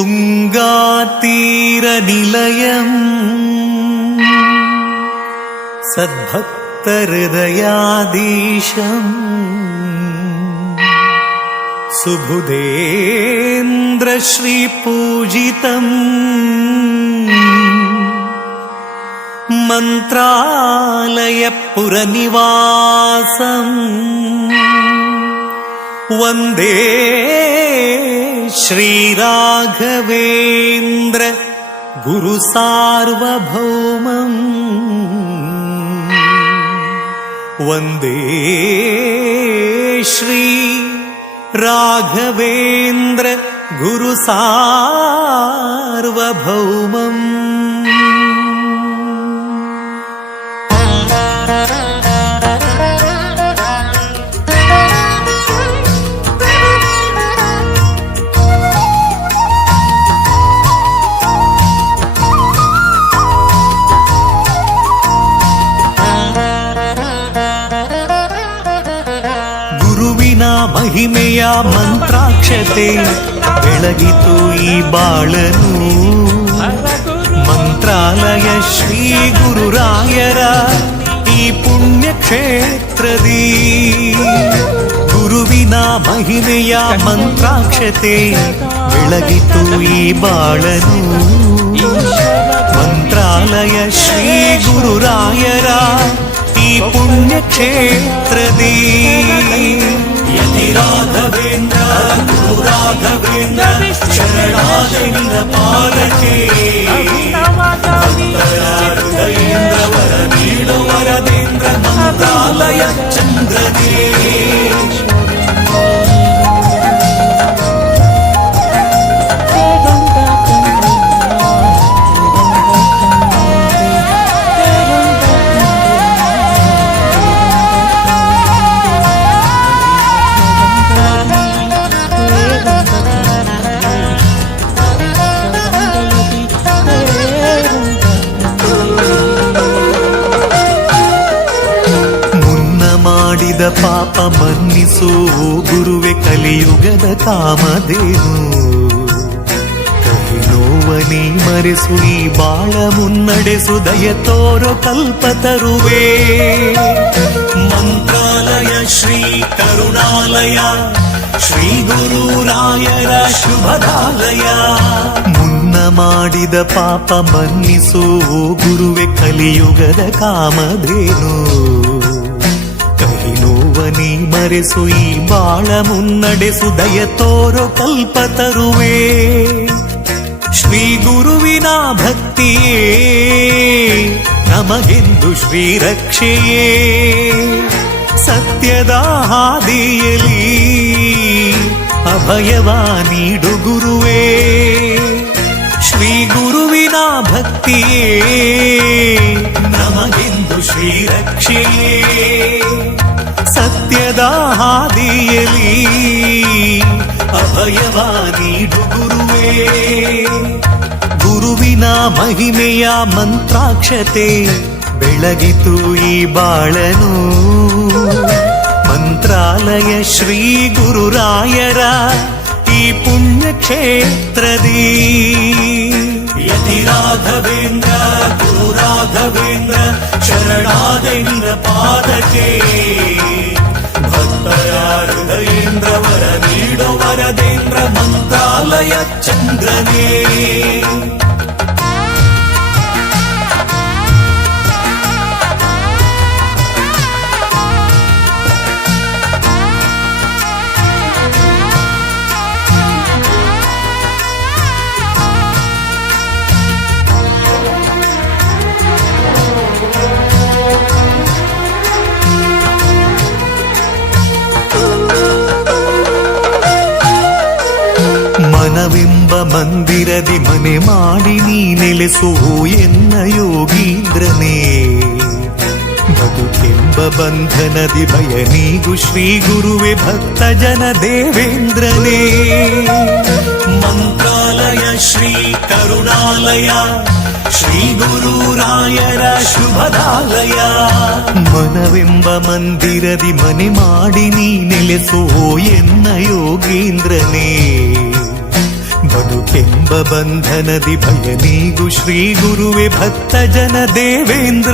ತುಂಗಾತೀರನಿಲಯಂ ಸದ್ಭಕ್ತಹೃದಯಾಧೀಶಂ ಸುಬುಧೇಂದ್ರಶ್ರೀಪೂಜಿತಂ ಮಂತ್ರಾಲಯಪುರನಿವಾಸಂ ವಂದೇ ಶ್ರೀರಾಘವೇಂದ್ರ ಗುರುಸಾರ್ವಭೌಮಂ ವಂದೇ ಶ್ರೀ ರಾಘವೇಂದ್ರ ಗುರುಸಾರ್ವಭೌಮಂ. ಮಹಿಮೆಯ ಮಂತ್ರಾಕ್ಷತೆ ಬೆಳಗಿತು ಈ ಬಾಳನು. ಮಂತ್ರಾಲಯ ಶ್ರೀ ಗುರುರಾಯರ ಈ ಪುಣ್ಯ ಕ್ಷೇತ್ರದಿ ಗುರುವಿನ ಮಹಿಮೆಯ ಮಂತ್ರಾಕ್ಷತೆ ಬೆಳಗಿತು ಈ ಬಾಳನು. ಮಂತ್ರಾಲಯ ಶ್ರೀ ಗುರುರಾಯರ ಈ ಪುಣ್ಯ ಕ್ಷೇತ್ರದಿ ಯತಿ ರಾಘವೇಂದ್ರ ಗುರು ರಾಘವೇಂದ್ರ ಶರಣಾಗತಿನ ಪಾಲಕೆ ಹೃದಯೇಂದ್ರ ವರ ನೀಡು ವರದೇಂದ್ರ ಮಂತ್ರಾಲಯ ಚಂದ್ರನೇ. ಪಾಪ ಮನ್ನಿಸು ಗುರುವೆ ಕಲಿಯುಗದ ಕಾಮಧೇನು. ಕಹಿ ನೋವನಿ ಮರೆಸು ಈ ಬಾಳ ಮುನ್ನಡೆಸು ದಯ ತೋರೋ ಕಲ್ಪತರುವೆ. ಮಂತ್ರಾಲಯ ಶ್ರೀ ಕರುಣಾಲಯ ಶ್ರೀ ಗುರುರಾಯರ ಶುಭದಾಲಯ. ಮುನ್ನ ಮಾಡಿದ ಪಾಪ ಮನ್ನಿಸು ಗುರುವೆ ಕಲಿಯುಗದ ಕಾಮಧೇನು. ನೋವನಿ ಮರೆಸು ಈ ಬಾಳ ಮುನ್ನಡೆಸು ದಯ ತೋರೋ ಕಲ್ಪತರುವೆ. ಶ್ರೀ ಗುರುವಿನ ಭಕ್ತಿಯೇ ನಮಗೆಂದು ಶ್ರೀರಕ್ಷೆಯೇ. ಸತ್ಯದ ಹಾದಿಯಲಿ ಅಭಯವ ನೀಡು ಗುರುವೇ. ಶ್ರೀ ಗುರುವಿನ ಭಕ್ತಿಯೇ ನಮಗೆಂದು ಶ್ರೀರಕ್ಷೆಯೇ. ಸತ್ಯದ ಹಾದಿಯಲಿ ಅಭಯವ ನೀಡು ಗುರುವೇ. ಗುರುವಿನ ಮಹಿಮೆಯ ಮಂತ್ರಾಕ್ಷತೆ ಬೆಳಗಿತು ಈ ಬಾಳನು. ಮಂತ್ರಾಲಯ ಶ್ರೀ ಗುರುರಾಯರ ಈ ಪುಣ್ಯ ಕ್ಷೇತ್ರದಿ ಯತಿ ರಾಘವೇಂದ್ರ ಗುರು ರಾಘವೇಂದ್ರ ಶರಣಾಗತಿನ ಪಾದಕೆ ಭಕ್ತರ ಹೃದಯೇಂದ್ರ ವರ ನೀಡು ವರದೇಂದ್ರ ಮಂತ್ರಾಲಯ ಚಂದ್ರನೇ. ಮನವೆಂಬ ಮಂದಿರದಿ ಮನೆ ಮಾಡಿ ನೀ ನೆಲೆಸು ಎನ್ನ ಯೋಗೀಂದ್ರನೇ. ಬದುಕೆಂಬ ಬಂಧನದಿ ಭಯ ನೀಗು ಶ್ರೀ ಗುರುವೆ ಭಕ್ತ ಜನ ದೇವೇಂದ್ರನೇ. ಮಂತ್ರಾಲಯ ಶ್ರೀ ಕರುಣಾಲಯ ಶ್ರೀ ಗುರುರಾಯರ ಶುಭದಾಲಯ. ಮನವೆಂಬ ಮಂದಿರದಿ ಮನೆ ಮಾಡಿ ನೀ ನೆಲೆಸು ಎನ್ನ ಯೋಗೀಂದ್ರನೇ. ಬದುಕೆ ಕೆಂಬ ಬಂಧನದಿ ಭಯ ನೀಗು ಶ್ರೀ ಗುರುವೆ ಭಕ್ತ ಜನ ದೇವೇಂದ್ರ